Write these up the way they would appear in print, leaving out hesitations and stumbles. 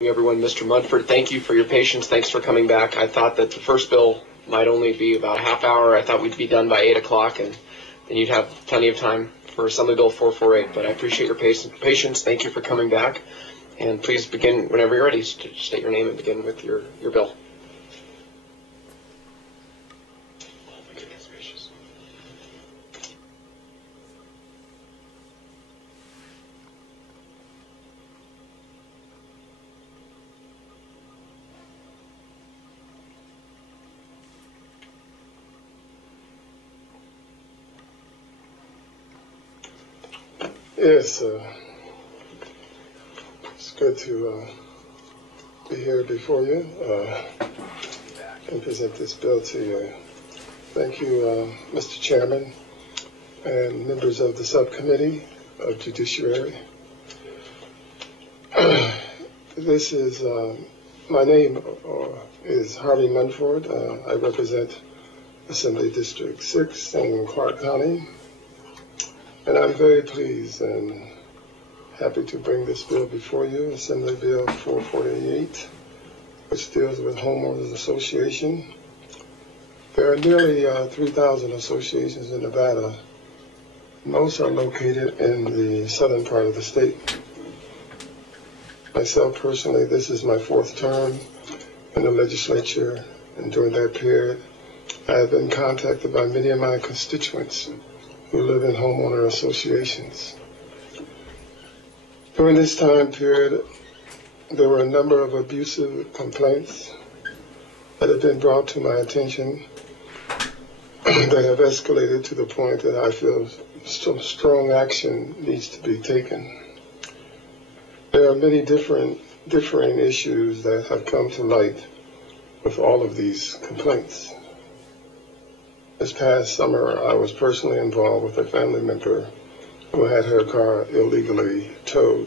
Everyone, Mr. Munford, thank you for your patience. Thanks for coming back. I thought that the first bill might only be about a half hour. I thought we'd be done by 8 o'clock, and then you'd have plenty of time for Assembly Bill 448. But I appreciate your patience. Thank you for coming back. And please begin whenever you're ready. State your name and begin with your bill. Yes, it's good to be here before you and present this bill to you. Thank you, Mr. Chairman and members of the Subcommittee of Judiciary. This is, my name is Harvey Munford. I represent Assembly District 6 in Clark County. And I'm very pleased and happy to bring this bill before you, Assembly Bill 448, which deals with homeowners association. There are nearly 3,000 associations in Nevada. Most are located in the southern part of the state. Myself personally, this is my 4th term in the legislature, and during that period, I have been contacted by many of my constituents who live in homeowner associations. During this time period, there were a number of abusive complaints that have been brought to my attention that have escalated to the point that I feel some strong action needs to be taken. There are many differing issues that have come to light with all of these complaints. This past summer, I was personally involved with a family member who had her car illegally towed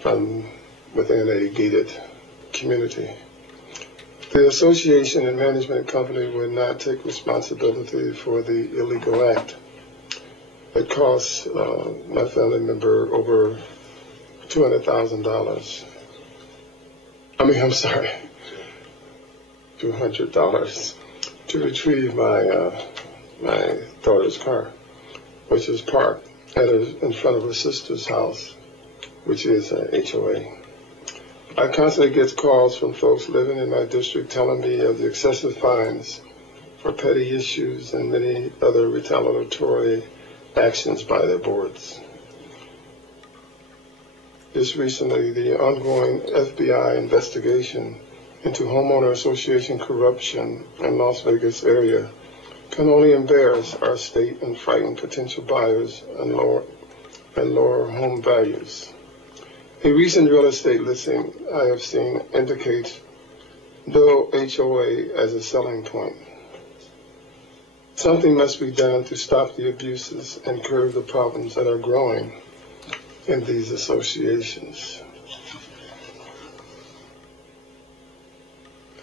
from within a gated community. The association and management company would not take responsibility for the illegal act. It cost my family member over $200,000. $200 to retrieve my daughter's car, which is parked in front of her sister's house, which is a HOA. I constantly get calls from folks living in my district telling me of the excessive fines for petty issues and many other retaliatory actions by their boards. Just recently, the ongoing FBI investigation into homeowner association corruption in Las Vegas area can only embarrass our state and frighten potential buyers and lower home values. A recent real estate listing I have seen indicates no HOA as a selling point. Something must be done to stop the abuses and curb the problems that are growing in these associations.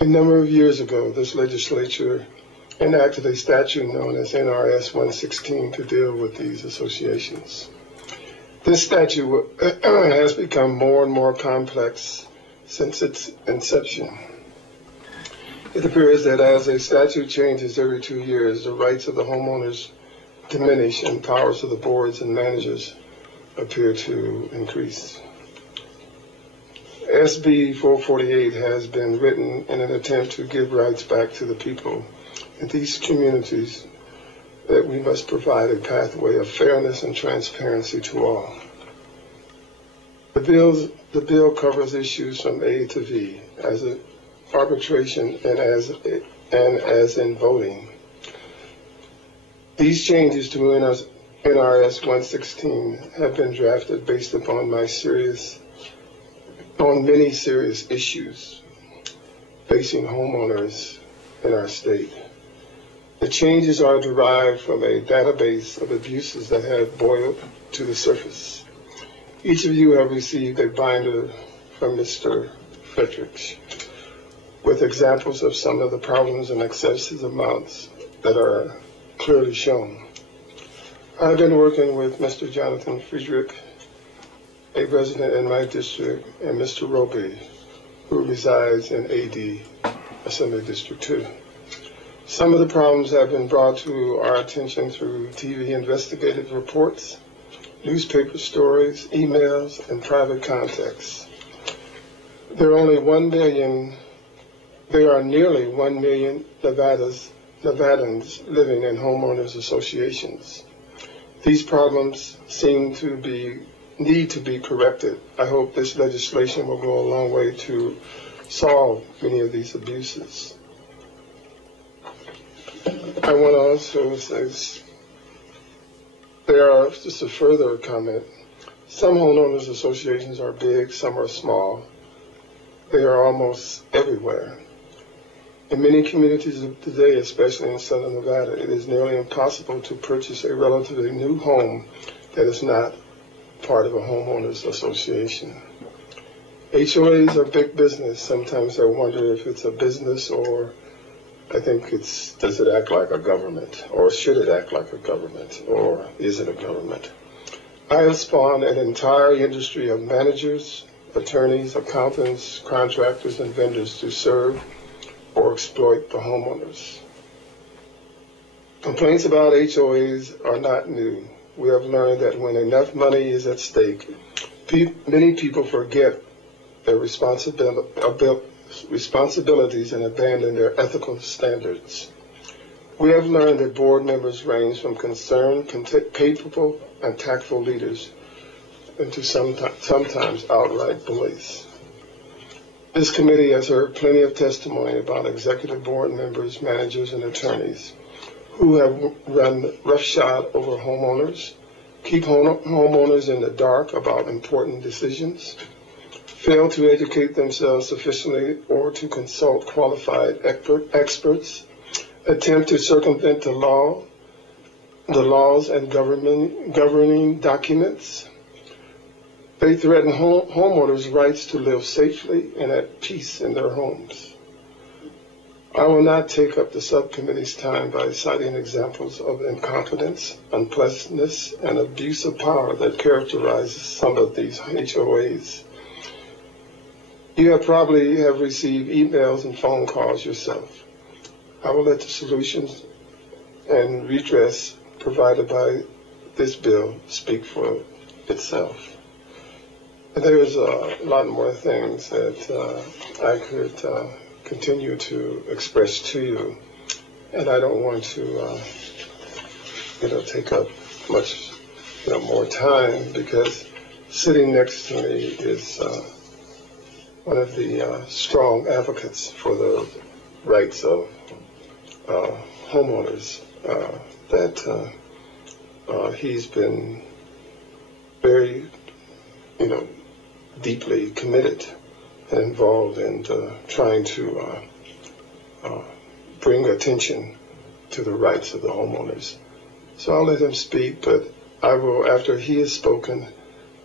A number of years ago, this legislature enacted a statute known as NRS 116 to deal with these associations. This statute has become more and more complex since its inception. It appears that as a statute changes every 2 years, the rights of the homeowners diminish and powers of the boards and managers appear to increase. SB 448 has been written in an attempt to give rights back to the people in these communities, that we must provide a pathway of fairness and transparency to all. The bill covers issues from A to V, as in arbitration and as in voting. These changes to NRS 116 have been drafted based upon many serious issues facing homeowners in our state. The changes are derived from a database of abuses that have boiled to the surface. Each of you have received a binder from Mr. Fredericks with examples of some of the problems and excessive amounts that are clearly shown. I've been working with Mr. Jonathan Friedrich, a resident in my district, and Mr. Roby, who resides in AD, Assembly District 2. Some of the problems have been brought to our attention through TV investigative reports, newspaper stories, emails, and private contacts. There are nearly 1 million Nevadans living in homeowners associations. These problems need to be corrected. I hope this legislation will go a long way to solve many of these abuses. I want to also say, just a further comment, some homeowners associations are big, some are small. They are almost everywhere. In many communities today, especially in Southern Nevada, it is nearly impossible to purchase a relatively new home that is not part of a homeowners association. HOAs are big business. Sometimes I wonder if it's a business, or I think does it act like a government, or should it act like a government, or is it a government? I have spawned an entire industry of managers, attorneys, accountants, contractors, and vendors to serve or exploit the homeowners. Complaints about HOAs are not new. We have learned that when enough money is at stake, many people forget their responsibilities and abandon their ethical standards. We have learned that board members range from concerned, capable, and tactful leaders into sometimes outright bullies. This committee has heard plenty of testimony about executive board members, managers, and attorneys who have run roughshod over homeowners, keep homeowners in the dark about important decisions, fail to educate themselves sufficiently or to consult qualified experts, attempt to circumvent the laws and governing documents. They threaten homeowners' rights to live safely and at peace in their homes. I will not take up the subcommittee's time by citing examples of incompetence, unpleasantness, and abuse of power that characterizes some of these HOAs. You probably have received emails and phone calls yourself. I will let the solutions and redress provided by this bill speak for itself. And there's a lot more things that I could continue to express to you, and I don't want to, take up much, more time, because sitting next to me is one of the strong advocates for the rights of homeowners. That he's been very, deeply committed and involved in trying to bring attention to the rights of the homeowners. So I'll let him speak, but I will, after he has spoken,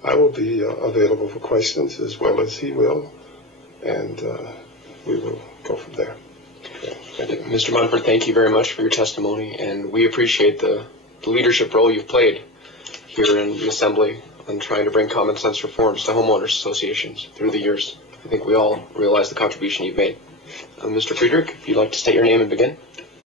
I will be available for questions as well as he will, and we will go from there. Okay, thank you. Mr. Munford, thank you very much for your testimony, and we appreciate the leadership role you've played here in the Assembly on trying to bring common sense reforms to homeowners associations through the years. I think we all realize the contribution you've made. Mr. Friedrich, if you'd like to state your name and begin.